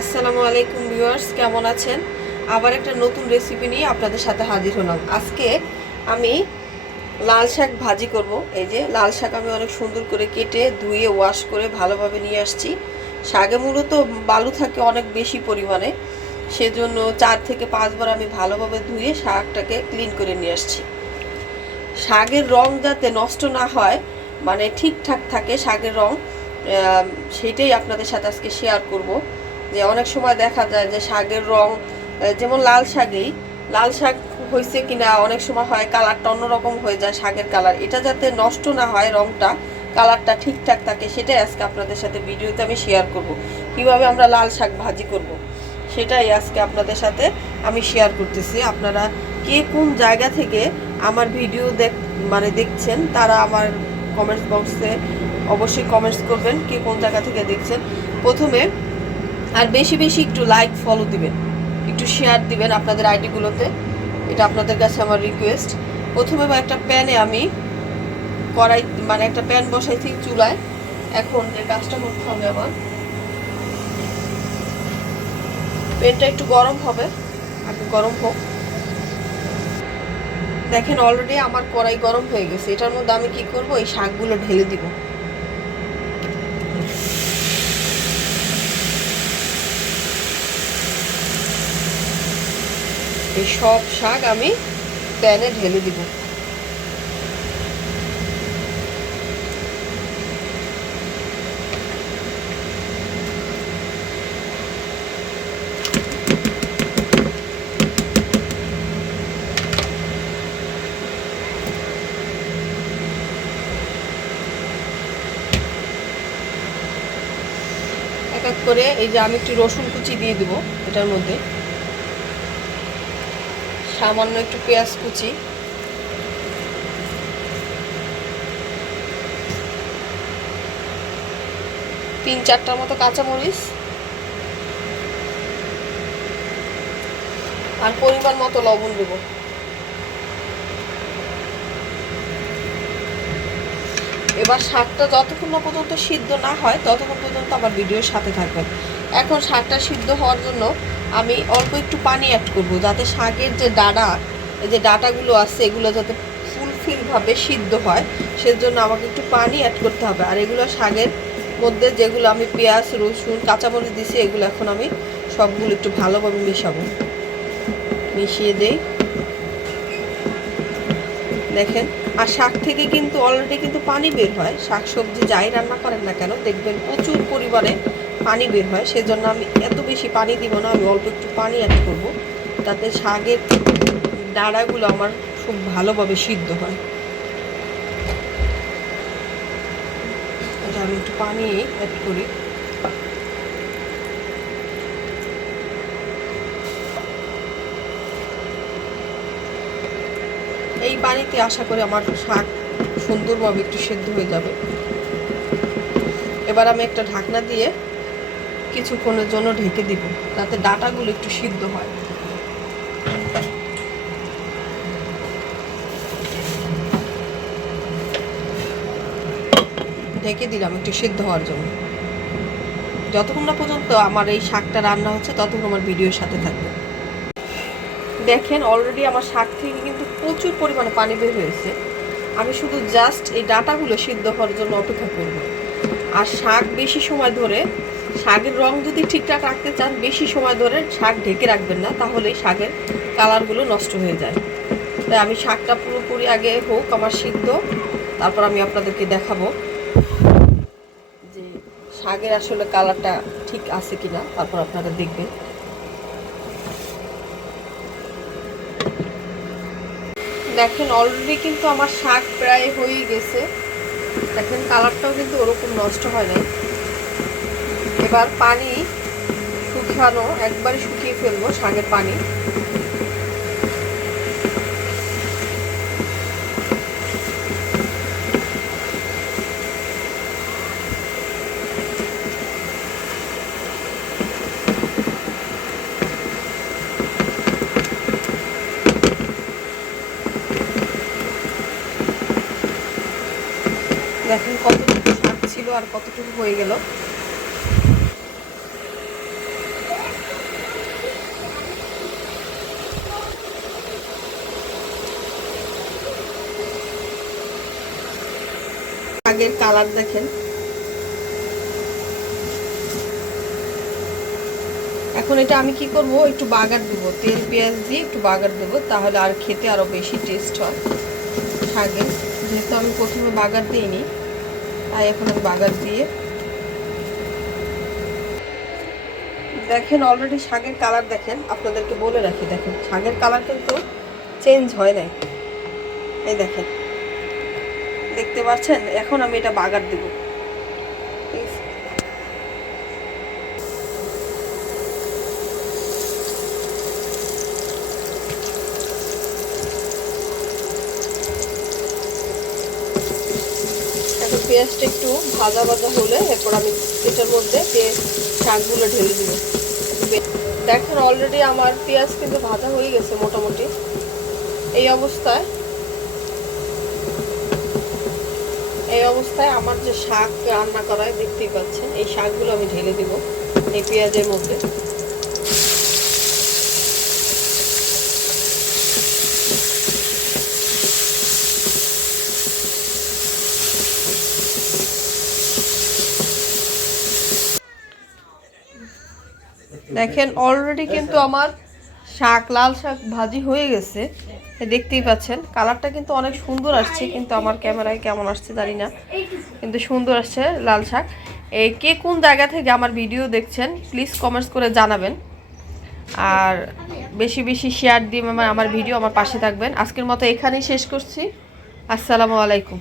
আসসালামু আলাইকুম ভিউয়ার্স, কেমন আছেন? আবার একটা নতুন রেসিপি নিয়ে আপনাদের সাথে হাজির হলাম। আজকে আমি লাল শাক ভাজি করব। এই যে লাল শাক আমি অনেক সুন্দর করে কেটে ধুয়ে ওয়াশ করে ভালোভাবে নিয়ে আসছি। শাকে মূলত বালু থাকে অনেক বেশি পরিমাণে। সেজন্য চার থেকে পাঁচবার আমি ভালোভাবে ধুয়ে শাকটাকে ক্লিন করে নিয়ে আসছি। শাকের রং যাতে নষ্ট না হয় মানে ঠিকঠাক থাকে শাকের রং সেটাই আপনাদের সাথে আজকে শেয়ার করব। যে অনেক সময় দেখা যায় যে শাকের রং যেমন লাল শাকেই, লাল শাক হয়েছে কিনা অনেক সময় হয় কালারটা অন্যরকম হয়ে যায় শাকের কালার। এটা যাতে নষ্ট না হয় রংটা, কালারটা ঠিকঠাক থাকে সেটাই আজকে আপনাদের সাথে ভিডিওতে আমি শেয়ার করব। কীভাবে আমরা লাল শাক ভাজি করব, সেটাই আজকে আপনাদের সাথে আমি শেয়ার করতেছি। আপনারা কে কোন জায়গা থেকে আমার ভিডিও দেখ মানে দেখছেন, তারা আমার কমেন্টস বক্সে অবশ্যই কমেন্টস করবেন, কে কোন জায়গা থেকে দেখছেন। প্রথমে আর বেশি বেশি একটু লাইক ফলো দিবেন। একটু শেয়ার দিবেন আপনাদের আইডিগুলোতে এটা আপনাদের কাছে আমার রিকোয়েস্ট প্রথমে বা একটা প্যানে আমি কড়াই মানে একটা প্যান বসাইছি চুলায়। এখন যে কাজটা করতে হবে আমার। প্যানটা একটু গরম হবে। আগে গরম হোক। দেখেন অলরেডি আমার কড়াই গরম হয়ে গেছে। এটার মধ্যে আমি কি করব? এই শাকগুলো ঢেলে দিব। এই সব শাক আমি প্যানে ঢেলে দিব। করে এই যে আমি একটু রসুন কুচি দিয়ে দেবো এটার মধ্যে। সামান্য একটু পেঁয়াজ কুচি। তিন চারটার মতো কাঁচামরিচ। আর পরিমাণ মতো লবণ দেবো। এবার শাকটা যতক্ষণ না পর্যন্ত সিদ্ধ না হয়, ততক্ষণ পর্যন্ত আমার ভিডিওর সাথে থাকবেন। এখন শাকটা সিদ্ধ হওয়ার জন্য আমি অল্প একটু পানি অ্যাড করব, যাতে শাকের যে ডাটা যে ডাটাগুলো আছে, এগুলো যাতে ফুলফিলভাবে সিদ্ধ হয়, সেজন্য আমাকে একটু পানি অ্যাড করতে হবে। আর এগুলো শাকের মধ্যে যেগুলো আমি পেঁয়াজ, রসুন, কাঁচামরিচ দিছি, এগুলো এখন আমি সবগুলো একটু ভালোভাবে মিশাবো। মিশিয়ে দেই। দেখেন, আর শাক থেকে কিন্তু অলরেডি কিন্তু পানি বের হয়। শাক সবজি যাই রান্না করেন না কেন, দেখবেন প্রচুর পরিমাণে পানি বের হয়, সেজন্য আমি এত বেশি পানি দিব না, আমি অল্প একটু পানি অ্যাড করব। তাতে শাকের ডাঁড়াগুলো আমার খুব ভালোভাবে সিদ্ধ হয়। আমি একটু পানি অ্যাড করি। এই পানিতে আশা করি আমার শাক সুন্দরভাবে একটু সেদ্ধ হয়ে যাবে। এবার আমি একটা ঢাকনা দিয়ে কিছুক্ষণের জন্য ঢেকে দিব, যাতে ডাটাগুলো একটু সিদ্ধ হয়। ঢেকে দিলাম একটু সিদ্ধ হওয়ার জন্য। যতক্ষণ না পর্যন্ত আমার এই শাকটা রান্না হচ্ছে, ততক্ষণ আমার ভিডিওর সাথে থাকবে। দেখেন অলরেডি আমার শাক থেকে কিন্তু প্রচুর পরিমাণে পানি বের হয়েছে। আমি শুধু জাস্ট এই ডাটাগুলো সিদ্ধ হওয়ার জন্য অপেক্ষা করব। আর শাক বেশি সময় ধরে শাকের রং যদি ঠিকঠাক রাখতে চান, বেশি সময় ধরে শাক ঢেকে রাখবেন না, তাহলে শাকের কালারগুলো নষ্ট হয়ে যায়। তাই আমি শাকটা পুরোপুরি আগে হোক, আমার সিদ্ধ। তারপর আমি আপনাদেরকে দেখাবো যে শাকের আসলে কালারটা ঠিক আছে কিনা। তারপর আপনারা দেখবেন। দেখেন অলরেডি কিন্তু আমার শাক প্রায় হয়ে গেছে। দেখেন, কালারটাও কিন্তু ওরকম নষ্ট হয় নাই। এবার পানি শুকানো, একবারে শুকিয়ে ফেলব শাকের পানি। দেখেন কতটুকু শাক ছিল আর কতটুকু হয়ে গেল। শাকের কালার দেখেন। এখন এটা আমি কি করব? একটু বাগার দেবো। তেল, পেঁয়াজ দিয়ে একটু বাগার দেবো, তাহলে আর খেতে আরও বেশি টেস্ট হয়। শাকে যেহেতু আমি প্রথমে বাগার দিইনি, তাই এখন আমি বাগার দিয়ে দেখেন অলরেডি শাকের কালার দেখেন, আপনাদেরকে বলে রাখি, দেখেন শাকের কালার কিন্তু চেঞ্জ হয় নাই। এই দেখেন। দেখতে পাচ্ছেন এখন আমি এটা বাগার দেব। পেঁয়াজটা একটু ভাজা ভাজা হলে এরপর আমি এটার মধ্যে পেঁয়াজ শাকগুলো ঢেলে দিব। দেখেন অলরেডি আমার পেঁয়াজ কিন্তু ভাজা হয়ে গেছে মোটামুটি। এই অবস্থায় এই অবস্থায় আমার যে শাক রান্না করা হয়, দেখতেই পাচ্ছেন, এই শাকগুলো আমি ঢেলে দিব এই পেঁয়াজের মধ্যে। দেখেন অলরেডি কিন্তু আমার শাক, লাল শাক ভাজি হয়ে গেছে। দেখতেই পাচ্ছেন, কালারটা কিন্তু অনেক সুন্দর আসছে, কিন্তু আমার ক্যামেরায় কেমন আসছে জানি না। কিন্তু সুন্দর আসছে লাল শাক। এই কে কোন জায়গা থেকে আমার ভিডিও দেখছেন প্লিজ কমেন্টস করে জানাবেন। আর বেশি বেশি শেয়ার দিয়ে আমার আমার ভিডিও আমার পাশে থাকবেন। আজকের মতো এখানেই শেষ করছি। আসসালামু আলাইকুম।